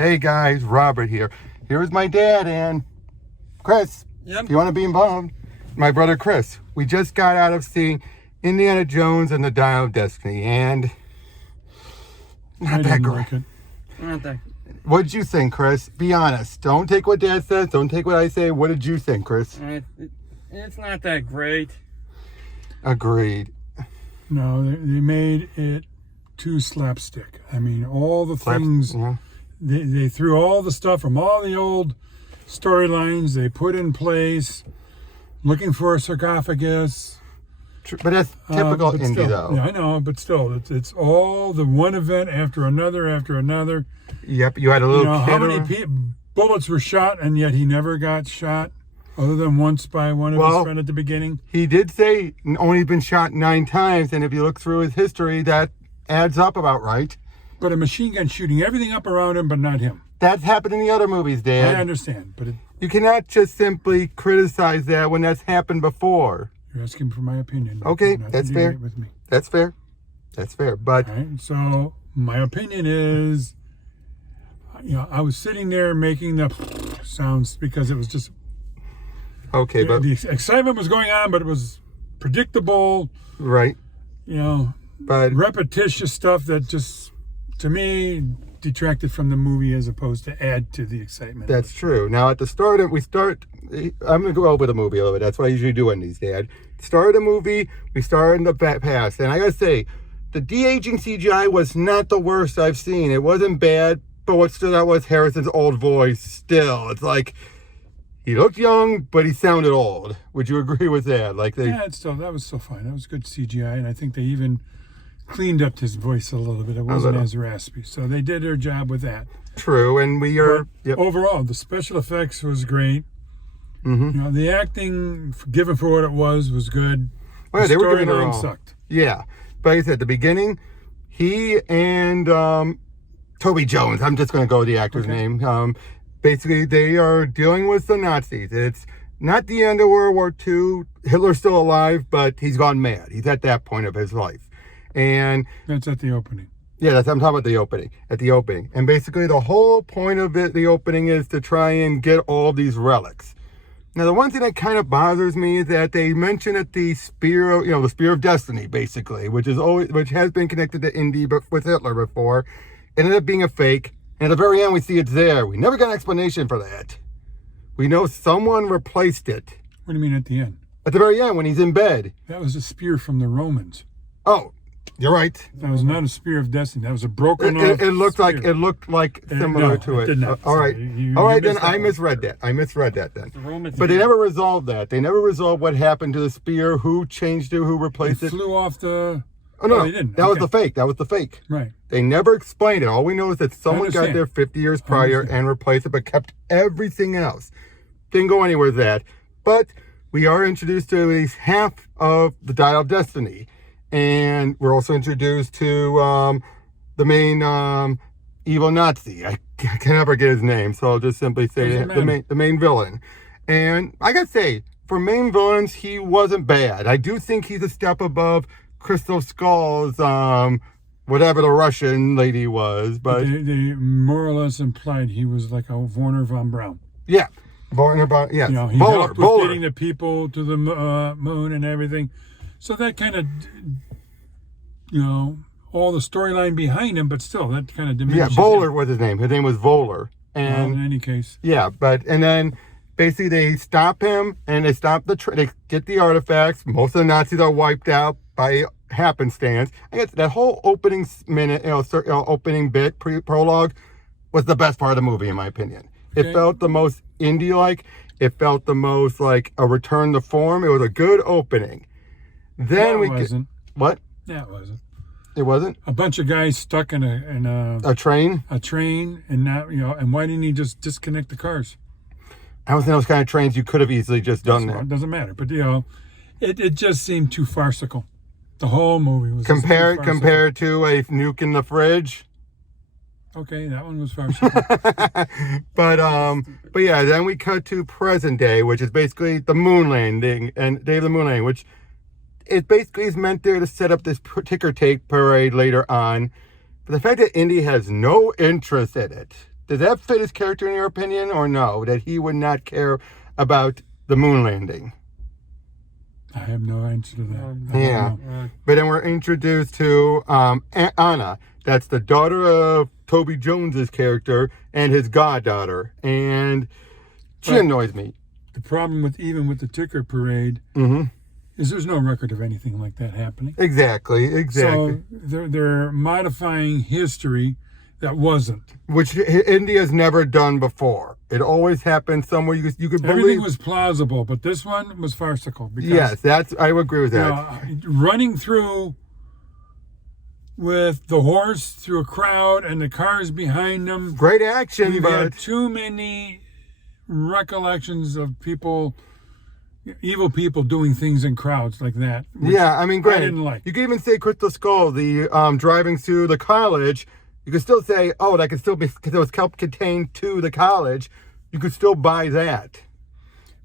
Hey guys, Robert here. Here's my dad and Chris. Yep. If you want to be involved, my brother Chris. We just got out of seeing Indiana Jones and the Dial of Destiny, and not that great. Like it. Not that. What did you think, Chris? Be honest. Don't take what Dad says. Don't take what I say. What did you think, Chris? It's not that great. Agreed. No, they made it too slapstick. I mean, all the things, Yeah. they threw all the stuff from all the old storylines they put in place, looking for a sarcophagus. But that's typical but indie, still, though. Yeah, I know, but still, it's all the one event after another after another. Yep, you had a little kid. How many bullets were shot, and yet he never got shot, other than once by one of his friends at the beginning? He did say only been shot 9 times, and if you look through his history, that adds up about right. But a machine gun shooting everything up around him, but not him. That's happened in the other movies, Dad. I understand, but You cannot just simply criticize that when that's happened before. you're asking for my opinion. Okay, Not to that's fair. debate with me. That's fair. That's fair. But All right, so my opinion is, I was sitting there making the sounds because it was just okay, but the excitement was going on, but it was predictable, right. But repetitious stuff that just, to me, detracted from the movie as opposed to add to the excitement. that's true. Now at the start, I'm going to go over the movie a little bit. That's what I usually do on these, Dad. Start of the movie, we start in the past, and I gotta say, the de-aging CGI was not the worst I've seen. It wasn't bad, but what stood out was Harrison's old voice. Still, it's like he looked young, but he sounded old. Would you agree with that? That was still fine. That was good CGI, and I think they even cleaned up his voice a little bit. It wasn't as raspy, so they did their job with that. True, and we are overall, the special effects was great. Mm-hmm. The acting, given for what it was good. Well, they were giving their storyline all. sucked. Yeah, but like I said, at the beginning, he and Toby Jones, I'm just going to go with the actor's name. Basically, they are dealing with the Nazis. It's not the end of World War II. Hitler's still alive, but he's gone mad. He's at that point of his life. And that's at the opening. Yeah, I'm talking about the opening. At the opening. And basically, the whole point of it, the opening, is to try and get all these relics. Now, the one thing that kind of bothers me is that they mention that the spear, the spear of destiny, basically, which has been connected to Indy, but with Hitler before, ended up being a fake. And at the very end, we see it's there. We never got an explanation for that. We know someone replaced it. What do you mean at the end? At the very end, when he's in bed. That was a spear from the Romans. Oh, you're right. That was not a spear of destiny. That was a broken off it looked spear. like similar to it. Did not. All right. All right, then I misread that. Then. But they never resolved that. They never resolved what happened to the spear, who changed it, who replaced it. Flew off the... Oh, no. They didn't. That was the fake. That was the fake. Right. They never explained it. All we know is that someone got there 50 years prior and replaced it, but kept everything else. Didn't go anywhere with that. But we are introduced to at least half of the Dial of Destiny. And we're also introduced to the main evil Nazi. I can never get his name, so I'll just simply say the main villain. And I gotta say, for main villains, he wasn't bad. I do think he's a step above Crystal Skull's, whatever the Russian lady was. But they more or less implied he was like a Werner von Braun. Yeah. Werner von, yeah. He helped with getting the people to the moon and everything. So that kind of, all the storyline behind him, but still, that kind of diminishes. Yeah, Voller was his name. His name was Voller. And in any case. Yeah, and then basically they stop him, and they stop they get the artifacts. Most of the Nazis are wiped out by happenstance. I guess that whole opening minute, opening bit, prologue, was the best part of the movie, in my opinion. Okay. It felt the most indie-like. It felt the most like a return to form. It was a good opening. Then what? Yeah, it wasn't. It wasn't? A bunch of guys stuck in a train? A train, and now, and why didn't he just disconnect the cars? I don't think those kind of trains you could have easily just done that. It doesn't matter, but it just seemed too farcical. The whole movie was compared to a nuke in the fridge. Okay, that one was farcical. but yeah, then we cut to present day, which is basically the moon landing and day of the moon landing, which it basically is meant there to set up this ticker tape parade later on. But the fact that Indy has no interest in it, Does that fit his character in your opinion, or no? That he would not care about the moon landing? I have no answer to that. Yeah. But then we're introduced to Anna. That's the daughter of Toby Jones's character and his goddaughter. And she annoys me. The problem with the ticker parade is there's no record of anything like that happening. Exactly. So they're modifying history that wasn't. Which India's never done before. It always happened somewhere you could believe. Everything was plausible, but this one was farcical. Because, yes, I would agree with that. Running through with the horse through a crowd and the cars behind them. Great action, We've but had too many recollections of people, evil people doing things in crowds like that. Yeah, I mean, granted, I didn't like. You could even say Crystal Skull, the driving through the college. You could still say, oh, that could still be, because it was contained to the college. You could still buy that.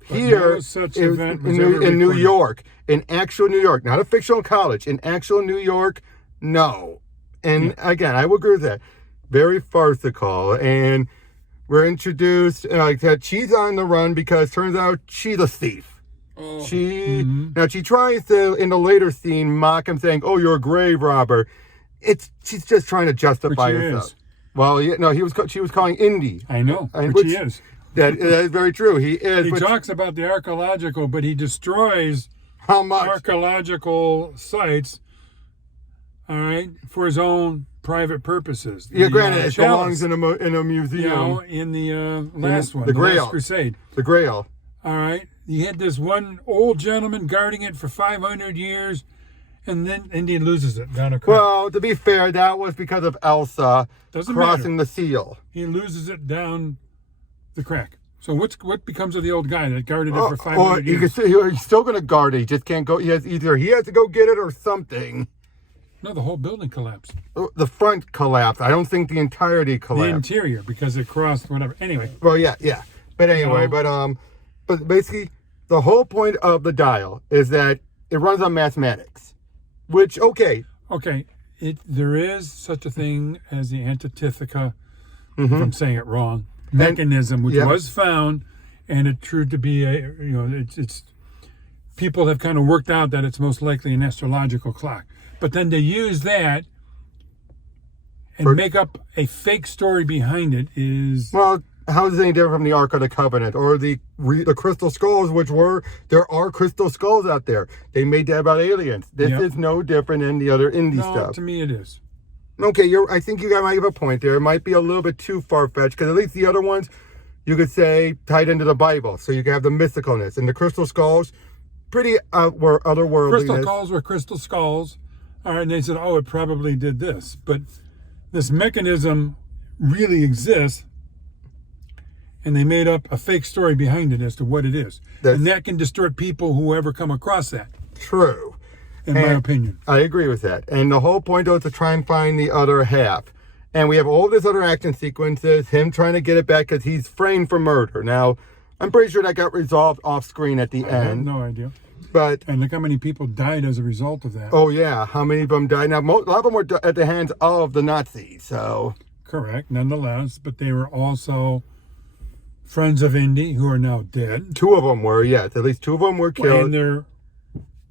But Here, no such event was in New recorded. York, in actual New York, not a fictional college, in actual New York, no. And again, I would agree with that. Very farcical. And we're introduced, like that she's on the run because turns out she's a thief. Oh. Now she tries to, in the later scene, mock him saying, oh, you're a grave robber. She's just trying to justify herself. Is. Well, no, she was calling Indy. I know, And which he is. That is very true. He is. He but talks about the archaeological, but he destroys how much? archaeological sites, all right, for his own private purposes. Yeah, granted, it chalice, belongs in a museum. you know, in the last one, the Grail. Last Crusade. The Grail. All right, he had this one old gentleman guarding it for 500 years, and then Indy loses it down a crack. Well, to be fair, that was because of Elsa crossing the seal. He loses it down the crack. So what becomes of the old guy that guarded it for 500 years? He's still going to guard it. He just can't go. He has to go get it or something. No, the whole building collapsed. The front collapsed. I don't think the entirety The collapsed. interior, because it crossed whatever. Anyway. Well, yeah. But anyway, but basically, the whole point of the dial is that it runs on mathematics. Which, okay. There is such a thing as the Antithetical, if I'm saying it wrong, mechanism, which was found, and it proved to be it's people have kind of worked out that it's most likely an astrological clock. But then they use that and make up a fake story behind it is... Well, how is it any different from the Ark of the Covenant or the Crystal Skulls, there are crystal skulls out there. They made that about aliens. This is no different than the other indie stuff. To me it is. Okay, I think you guys might have a point there. It might be a little bit too far-fetched, because at least the other ones, you could say, tied into the Bible. So you can have the mysticalness. And the crystal skulls, pretty otherworldliness. Crystal skulls were crystal skulls. All right, and they said, oh, it probably did this. But this mechanism really exists, and they made up a fake story behind it as to what it is. And that can distort people who ever come across that. True. In my opinion. I agree with that. And the whole point, though, is to try and find the other half. And we have all this other action sequences, him trying to get it back because he's framed for murder. Now, I'm pretty sure that got resolved off screen at the end. I have no idea. And look how many people died as a result of that. Oh, yeah. How many of them died? Now, a lot of them were at the hands of the Nazis, so... Correct, nonetheless. But they were also friends of Indy, who are now dead. Two of them were, yes. At least two of them were killed. And their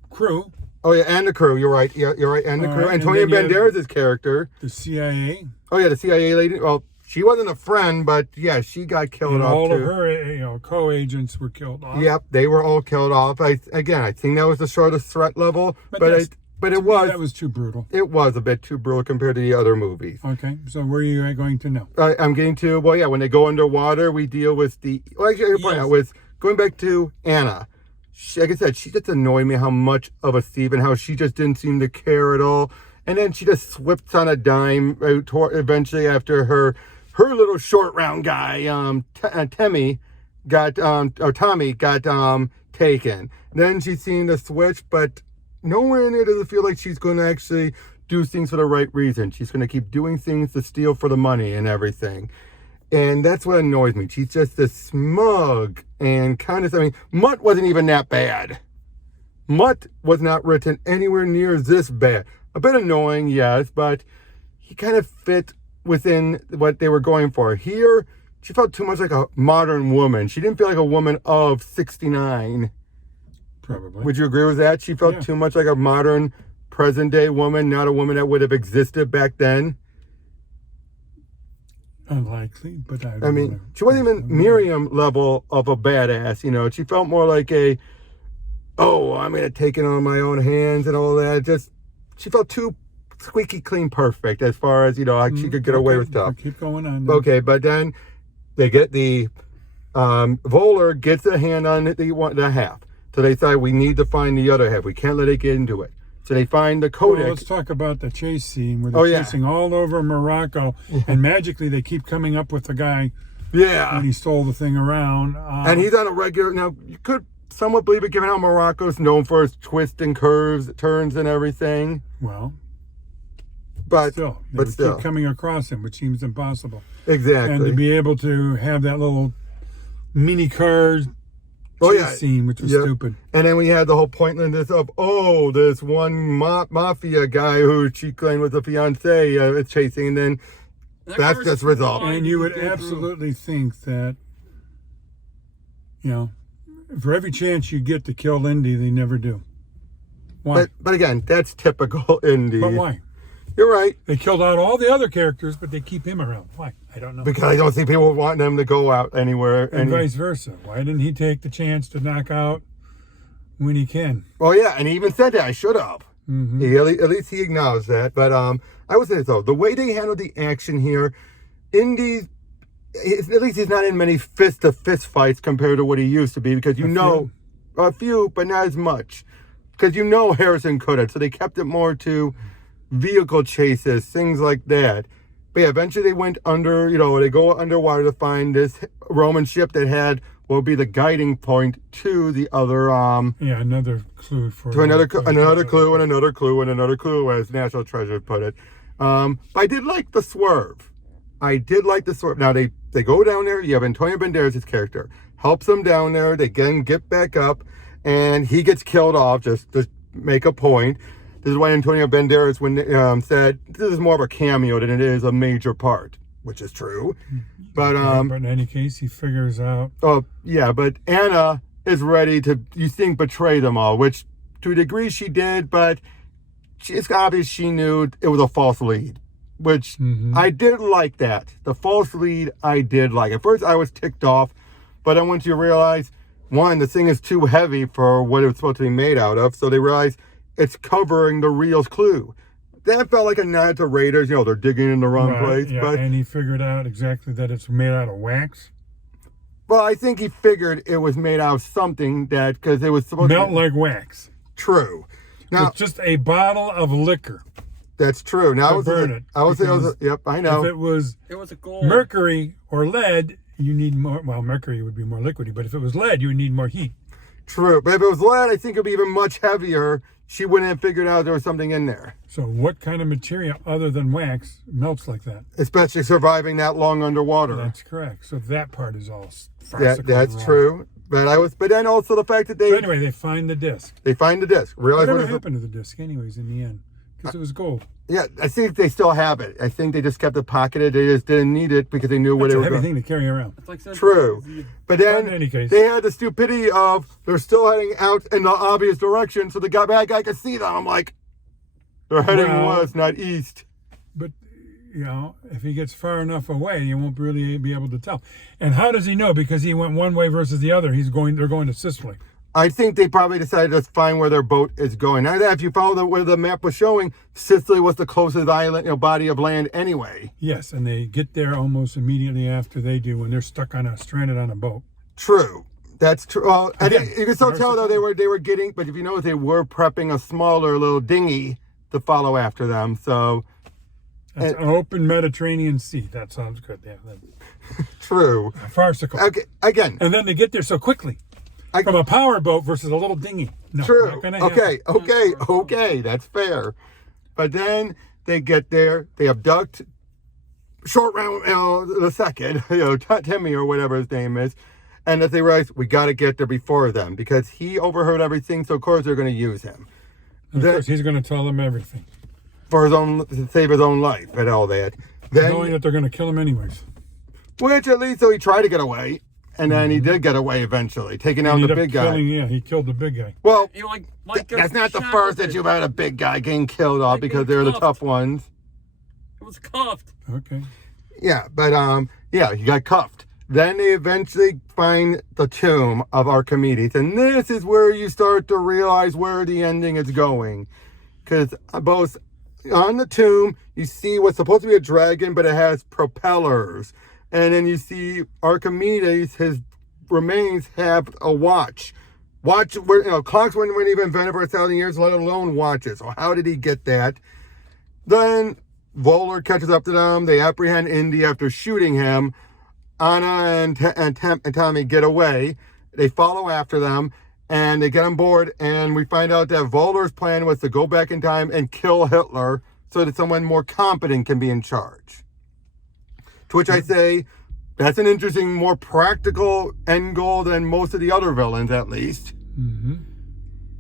crew. Oh, yeah, and the crew. You're right. Yeah, you're right. And the crew. Antonio Banderas' character. The CIA. Oh, yeah, the CIA lady. Well, she wasn't a friend, but, yeah, she got killed off, all too. of her co-agents were killed off. Yep, they were all killed off. I think that was the shortest threat level, but that was too brutal. It was a bit too brutal compared to the other movies. Okay, so where are you going to now? I'm getting to, when they go underwater, we deal with going back to Anna. Like I said, she just annoyed me how much of a thief and how she just didn't seem to care at all. And then she just slips on a dime eventually after her little short round guy, Tommy got taken. Then she's seen the switch, but nowhere in it does it feel like she's going to actually do things for the right reason. She's going to keep doing things to steal for the money and everything. And that's what annoys me. She's just this smug and Mutt wasn't even that bad. Mutt was not written anywhere near this bad. A bit annoying, yes, but he kind of fit within what they were going for. Here, she felt too much like a modern woman. She didn't feel like a woman of 69. Probably. Would you agree with that? She felt too much like a modern, present-day woman, not a woman that would have existed back then. Unlikely, but I mean, she wasn't even Miriam level of a badass, you know. She felt more like I'm going to take it on my own hands and all that. Just, she felt too squeaky clean perfect as far as, you know, like she could get away with stuff. Keep going on. Then. Okay, but then they get the, Voller gets a hand on the half. So they decide we need to find the other half. We can't let it get into it. So they find the codex. Well, let's talk about the chase scene where they're chasing all over Morocco, and magically they keep coming up with the guy. Yeah. When he stole the thing around. And he's on a regular. Now, you could somewhat believe it, given how Morocco's known for its twists and curves, turns, and everything. Well, but still, keep coming across him, which seems impossible. Exactly. And to be able to have that little mini car scene, which was stupid. And then we had the whole pointlessness of, this one mafia guy who she claimed was a fiance is chasing, and then that's just resolved. And you would absolutely think that, you know, for every chance you get to kill Indy, they never do. Why? But again, that's typical Indy. But why? You're right. They killed out all the other characters, but they keep him around. Why? I don't know. Because I don't see people wanting them to go out anywhere. And vice versa. Why didn't he take the chance to knock out when he can? Oh, yeah. And he even said that. I should have. Mm-hmm. At least he acknowledged that. But I would say so. The way they handled the action here, Indy, at least he's not in many fist-to-fist fights compared to what he used to be. Because a few, but not as much. Because Harrison could have. So they kept it more to vehicle chases, things like that. But yeah, eventually they went under, they go underwater to find this Roman ship that had what would be the guiding point to the other another clue another clue and another clue and another clue, as National Treasure put it. But I did like the swerve. Now they go down there. You have Antonio Banderas' character helps them down there. They get back up, and he gets killed off just to make a point. This is why Antonio Banderas said this is more of a cameo than it is a major part, which is true. But in any case, he figures out. Oh yeah, but Anna is ready to, you think, betray them all, which to a degree she did, but it's obvious she knew it was a false lead, which I did like that. The false lead I did like. At first I was ticked off, but then once you realize, one, the thing is too heavy for what it's supposed to be made out of, so they realize it's covering the real clue. That felt like a nod to Raiders. They're digging in the wrong place. Yeah, but, and he figured out exactly that it's made out of wax. Well, I think he figured it was made out of something because it was supposed to melt be like wax. True. Now, it's just a bottle of liquor. That's true. Now burn it. Yep, I know. If it was a gold. mercury or lead, you need more. Well, mercury would be more liquidy, but if it was lead, you would need more heat. True, but if it was lead, I think it'd be even much heavier. She wouldn't have figured out there was something in there. So what kind of material other than wax melts like that? Especially surviving that long underwater. That's correct. So that part is all farcical. That's true. But then also the fact that So anyway, they find the disc. Realize what happened to the disc anyways in the end? Because it was gold. Yeah, I think they still have it. I think they just kept it pocketed. They just didn't need it because they knew what it was. It's a heavy thing to carry around. It's like true. But then in any case, they had the stupidity of they're still heading out in the obvious direction, so the bad guy could see them. I'm like, they're heading west, not east. But, if he gets far enough away, you won't really be able to tell. And how does he know? Because he went one way versus the other. They're going to Sicily. I think they probably decided to find where their boat is going. Now, if you follow where the map was showing, Sicily was the closest island, body of land anyway. Yes, and they get there almost immediately after they do when they're stranded on a boat. True. That's true. Well, again, you can still tell though they were getting, but if you notice, they were prepping a smaller little dinghy to follow after them. So that's an open Mediterranean Sea. That sounds good. Yeah. True. Farcical. Okay. Again. And then they get there so quickly. From a power boat versus a little dinghy. No, true. Okay. That's fair. But then they get there, they abduct Short Round the second, Timmy or whatever his name is, and as they realize we got to get there before them because he overheard everything, so of course they're going to use him. Of course, he's going to tell them everything to save his own life and all that. knowing that they're going to kill him anyways. Which at least so he tried to get away, and then he did get away eventually, taking out the big guy. Yeah, he killed the big guy. Well, You like that's not the shot first with that it. you've had a big guy getting killed off Like because being they're the cuffed. tough ones. It was cuffed. Okay. Yeah, but yeah, he got cuffed. Then they eventually find the tomb of Archimedes, and this is where you start to realize where the ending is going, because both on the tomb you see what's supposed to be a dragon, but it has propellers, and then you see Archimedes, his remains have a watch. Watch, clocks weren't even invented for 1,000 years, let alone watches. So how did he get that? Then Voller catches up to them. They apprehend Indy after shooting him. Anna and Tommy get away. They follow after them, and they get on board, and we find out that Voller's plan was to go back in time and kill Hitler so that someone more competent can be in charge. To which I say, that's an interesting, more practical end goal than most of the other villains, at least. Mm-hmm.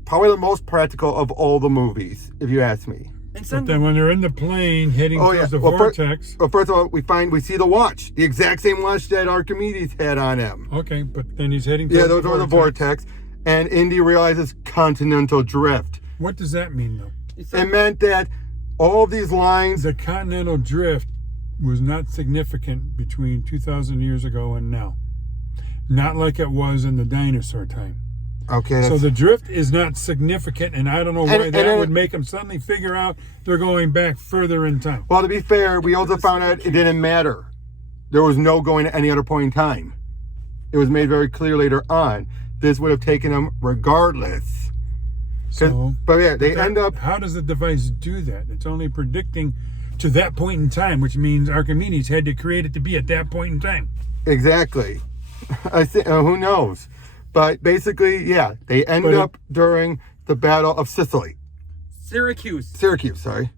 Probably the most practical of all the movies, if you ask me. But then when they're in the plane heading towards the vortex... First of all, we see the watch. The exact same watch that Archimedes had on him. Okay, but then he's heading towards those are the vortex. And Indy realizes continental drift. What does that mean, though? It meant that all of these lines... The continental drift was not significant between 2,000 years ago and now. Not like it was in the dinosaur time. Okay. So the drift is not significant, and I don't know why that would make them suddenly figure out they're going back further in time. Well, to be fair, we also found out it didn't matter. There was no going at any other point in time. It was made very clear later on. This would have taken them regardless. But yeah, they end up... How does the device do that? It's only predicting to that point in time, which means Archimedes had to create it to be at that point in time. Exactly. I think, who knows? But basically, yeah, they end up during the Battle of Sicily. Syracuse, sorry.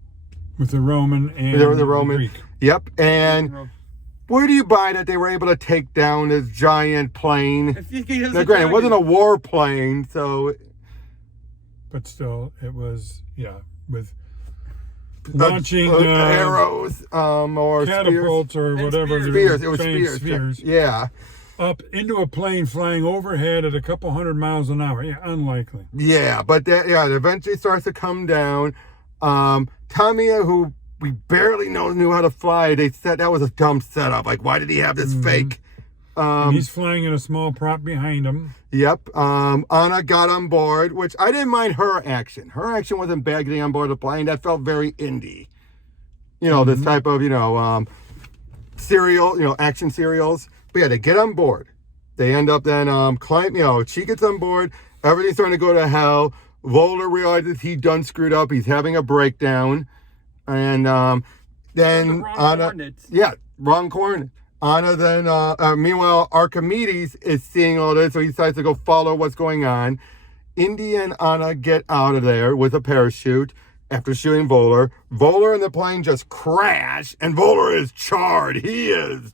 With the Roman and the Roman. Greek. Yep. And where do you buy that they were able to take down this giant plane? Now, granted, it wasn't a war plane, so... But still, it was, with launching arrows or catapults or whatever. Spears. It was spears. Yeah. Up into a plane flying overhead at a couple 100 miles an hour. Yeah, unlikely. Yeah, but it eventually starts to come down. Tamiya, who we barely knew how to fly, they said that was a dumb setup. Like, why did he have this fake? And he's flying in a small prop behind him. Yep. Anna got on board, which I didn't mind her action. Her action wasn't bad getting on board the plane. That felt very indie. This type of, serial, action serials. But yeah, they get on board. They end up then she gets on board. Everything's starting to go to hell. Voller realizes he done screwed up. He's having a breakdown. And then Anna... Yeah, wrong coordinate. Anna then... meanwhile, Archimedes is seeing all this, so he decides to go follow what's going on. Indy and Anna get out of there with a parachute after shooting Voller. Voller and the plane just crash, and Voller is charred. He is...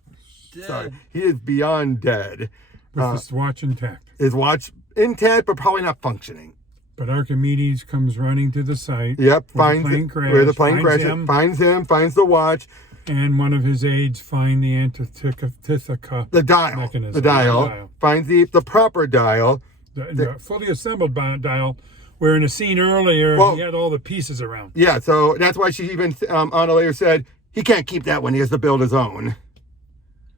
he is beyond dead. With his watch intact. His watch intact, but probably not functioning. But Archimedes comes running to the site. Yep, where the plane crashes. Finds him, finds the watch. And one of his aides find the Antithica the dial. Mechanism. The dial. Finds the proper dial. The fully assembled dial, where in a scene earlier, he had all the pieces around. Yeah, so that's why she even, Anna later said, he can't keep that one, he has to build his own.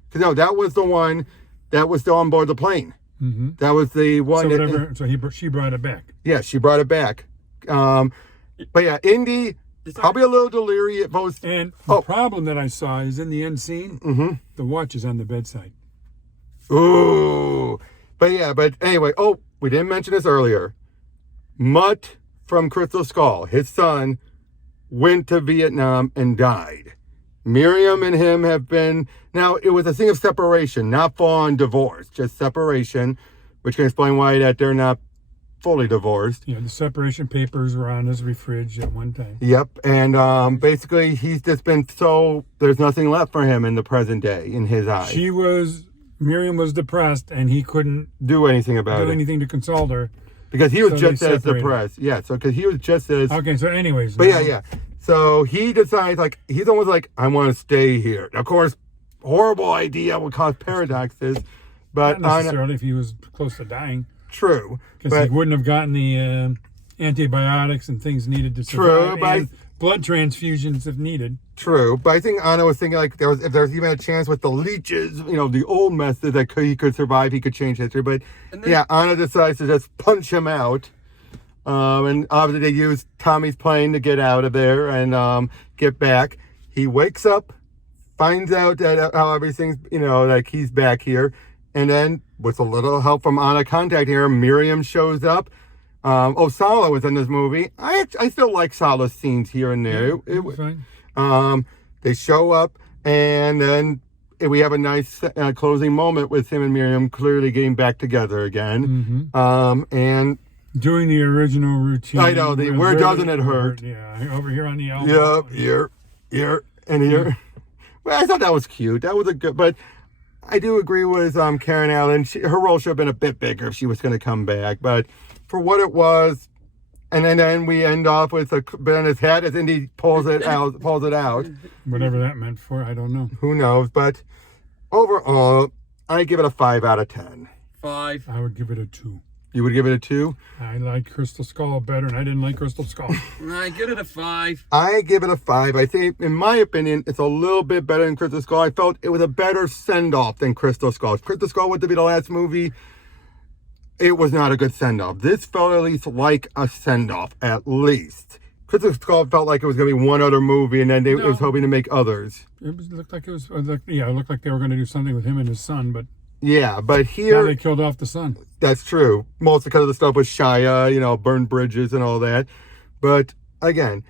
Because that was the one that was still on board the plane. Mm-hmm. That was the one. She brought it back. Yeah, she brought it back. But yeah, Indy, probably a little delirious. And the problem that I saw is in the end scene, the watch is on the bedside. Ooh. But anyway, we didn't mention this earlier. Mutt from Crystal Skull, his son, went to Vietnam and died. Miriam and him have been... Now, it was a thing of separation, not full-on divorce, just separation, which can explain why that they're not fully divorced. Yeah, the separation papers were on his fridge at one time. Yep, and basically, he's just been there's nothing left for him in the present day, in his eyes. Miriam was depressed, and he couldn't do anything about anything to console her. Because he was just as depressed. Yeah, because he was just as... Okay, so anyways. But yeah. So he decides, like, he's almost like, I want to stay here. Of course, horrible idea would cause paradoxes, but Not necessarily if he was close to dying. True. Because he wouldn't have gotten the antibiotics and things needed to survive. True, and blood transfusions if needed. True, but I think Anna was thinking, like, if there's even a chance with the leeches, the old method that he could survive, he could change history. But Anna decides to just punch him out. And obviously they use Tommy's plane to get out of there and get back. He wakes up, finds out that how everything's, like he's back here. And then with a little help from Anna contacting her, Miriam shows up. Sala was in this movie. I still like Sala's scenes here and there. It was fine. They show up, and then we have a nice closing moment with him and Miriam clearly getting back together again. And doing the original routine. I know, where doesn't it hurt? Yeah, over here on the elbow. Yep, here, and here. Well, I thought that was cute. That was a good, but I do agree with Karen Allen. Her role should have been a bit bigger if she was going to come back, but for what it was, and then we end off with a bit on his head as Indy pulls it out. Whatever that meant for, I don't know. Who knows? But overall, I give it a 5 out of 10. 5. I would give it a 2. You would give it a 2? I like Crystal Skull better, and I didn't like Crystal Skull. I give it a 5. I give it a 5. I think, in my opinion, it's a little bit better than Crystal Skull. I felt it was a better send-off than Crystal Skull. If Crystal Skull was to be the last movie, it was not a good send-off. This felt at least like a send-off, at least. Crystal Skull felt like it was going to be one other movie, and then it was hoping to make others. It looked like it looked like they were going to do something with him and his son, but yeah, but here now they killed off the son. That's true. Mostly because of the stuff with Shia, burned bridges and all that. But again,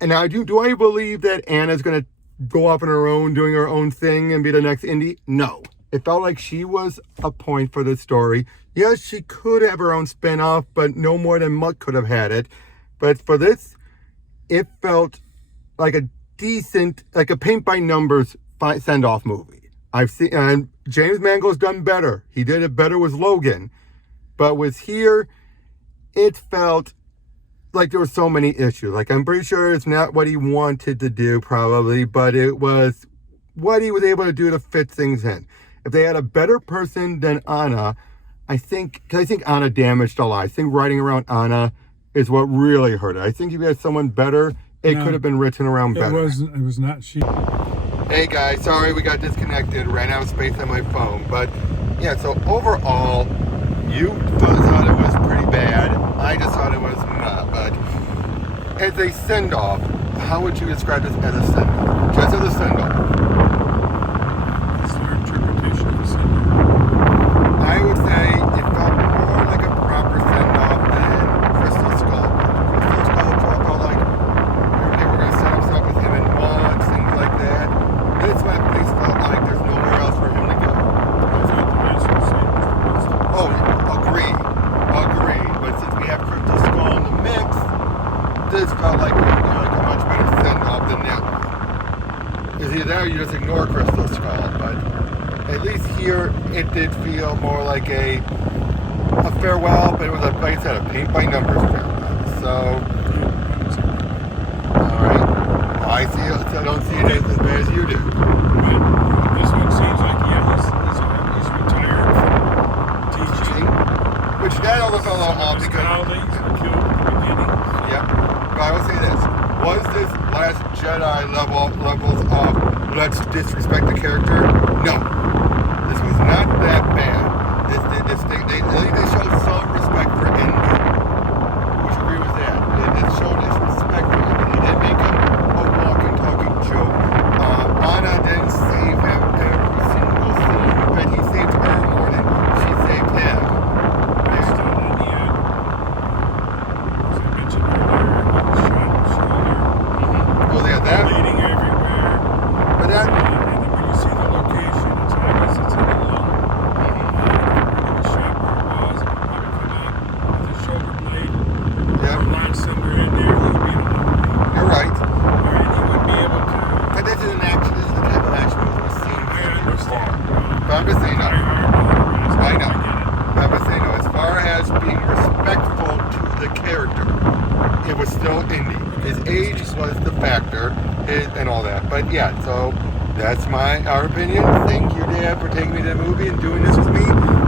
and now do I believe that Anna's going to go off on her own, doing her own thing, and be the next Indy? No. It felt like she was a point for this story. Yes, she could have her own spin-off, but no more than Mutt could have had it. But for this, it felt like a decent, like a paint-by-numbers send-off movie. I've seen, and James Mangold's done better. He did it better with Logan. But with here, it felt like there were so many issues. Like, I'm pretty sure it's not what he wanted to do, probably, but it was what he was able to do to fit things in. If they had a better person than Anna, I think Anna damaged a lot. I think writing around Anna is what really hurt it. I think if you had someone better, it could have been written around better. It was not she. Hey guys, sorry we got disconnected, ran out of space on my phone. But yeah, so overall, you thought it was pretty bad. I just thought it was not. But as a send-off, how would you describe this as a send-off? Just as a send-off. It's your interpretation of the send-off. I would say it felt more like a proper send-off than Crystal Skull. Crystal Skull felt like they were going to set up stuff with him and Mons, things like that. This one at least felt like there's nowhere else for him to go. Oh, agree. But since we have Crystal Skull in the mix, this felt like a much better send-off than that one. Because either that or you just ignore Crystal Skull. But at least here, it did feel more like a farewell, but it was, like I said, a paint-by-numbers farewell. So, alright. I see it, I don't see it as bad as you do. But this one seems like, he's retired from teaching. Which that also fell off because... colleagues were killed at the beginning. Yep. But I will say this. Was this Last Jedi levels of let's disrespect the character? No. This was not that bad. They showed some respect for Indy. Would you agree with that? It showed his respect for Indy. They didn't make him a walking, talking joke. Anna didn't save him every single scene. In fact, he saved her more than she saved him. Still in the end, as I mentioned earlier, he was shot in the shoulder. Oh, yeah, that. Bleeding everywhere. But that. And then when you see the location, it's obvious it's in the lung. The shot where it was, it would probably come out with a shoulder blade. Yep. Or line somewhere in there. actor and all that. But yeah, so that's our opinion. Thank you, Dad, for taking me to the movie and doing this with me.